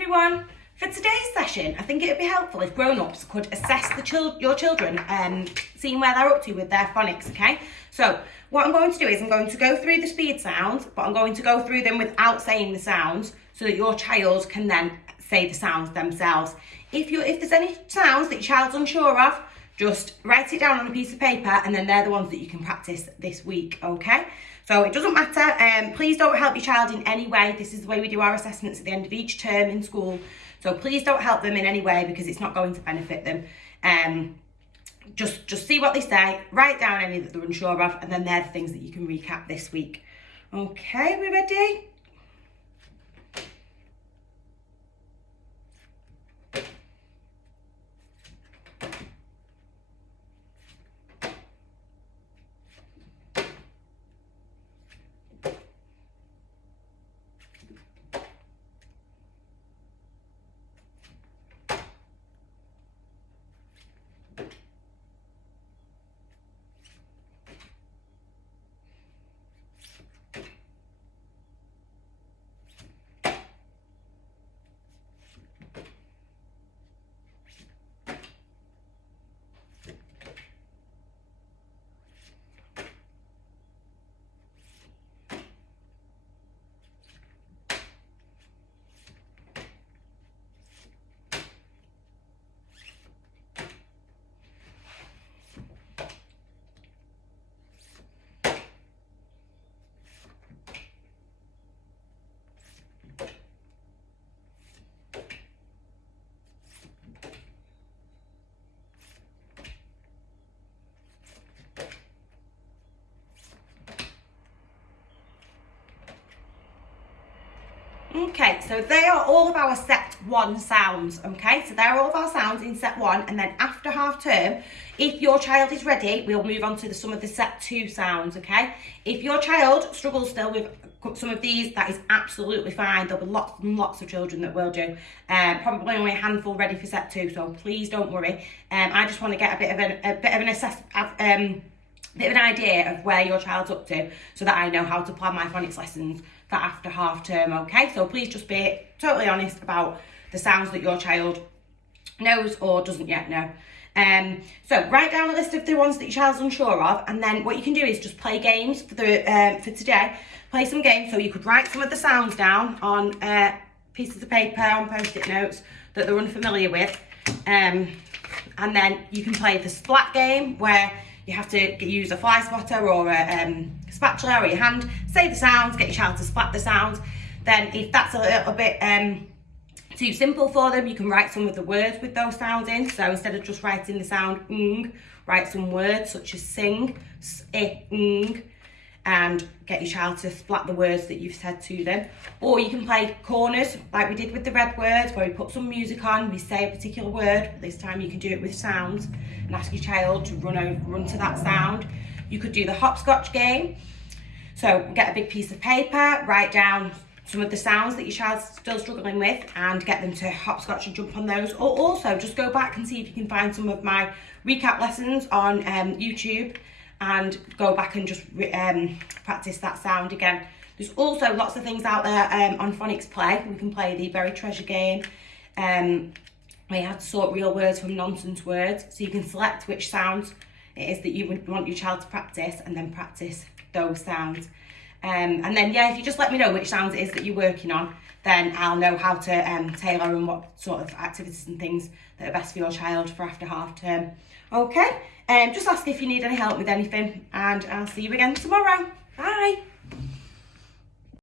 everyone. For today's session, I think it would be helpful if grown-ups could assess your children, seeing where they're up to with their phonics, okay? So what I'm going to do is I'm going to go through the speed sounds, but I'm going to go through them without saying the sounds so that your child can then say the sounds themselves. If there's any sounds that your child's unsure of, just write it down on a piece of paper and then they're the ones that you can practice this week, okay? So it doesn't matter, please don't help your child in any way. This is the way we do our assessments at the end of each term in school. So please don't help them in any way because it's not going to benefit them. Just see what they say, write down any that they're unsure of, and then they're the things that you can recap this week. Okay, we ready? Okay, so they are all of our set 1 sounds, okay? So they're all of our sounds in set 1, and then after half term, if your child is ready, we'll move on to some of the set 2 sounds, okay? If your child struggles still with some of these, that is absolutely fine. There'll be lots and lots of children that will do. Probably only a handful ready for set 2, so please don't worry. I just want to get a bit of an idea of where your child's up to so that I know how to plan my phonics lessons for after half term, okay? So please just be totally honest about the sounds that your child knows or doesn't yet know. So write down a list of the ones that your child's unsure of, and then what you can do is just play games for today. Play some games, so you could write some of the sounds down on pieces of paper, on post-it notes that they're unfamiliar with, and then you can play the splat game where you have to use a fly spotter or a spatula or your hand, say the sounds, get your child to splat the sounds. Then if that's a little bit too simple for them, you can write some of the words with those sounds in. So instead of just writing the sound ng, write some words such as sing, ng, and get your child to splat the words that you've said to them. Or you can play corners like we did with the red words, where we put some music on, we say a particular word, but this time you can do it with sounds and ask your child to run to that sound. You could do the hopscotch game. So get a big piece of paper, write down some of the sounds that your child's still struggling with and get them to hopscotch and jump on those. Or also just go back and see if you can find some of my recap lessons on YouTube and go back and just practice that sound again. There's also lots of things out there on Phonics Play. We can play the Buried Treasure game, where you have to sort real words from nonsense words. So you can select which sounds it is that you would want your child to practice and then practice those sounds. And then, yeah, if you just let me know which sounds it is that you're working on, then I'll know how to tailor and what sort of activities and things that are best for your child for after half term. Okay, just ask if you need any help with anything, and I'll see you again tomorrow. Bye.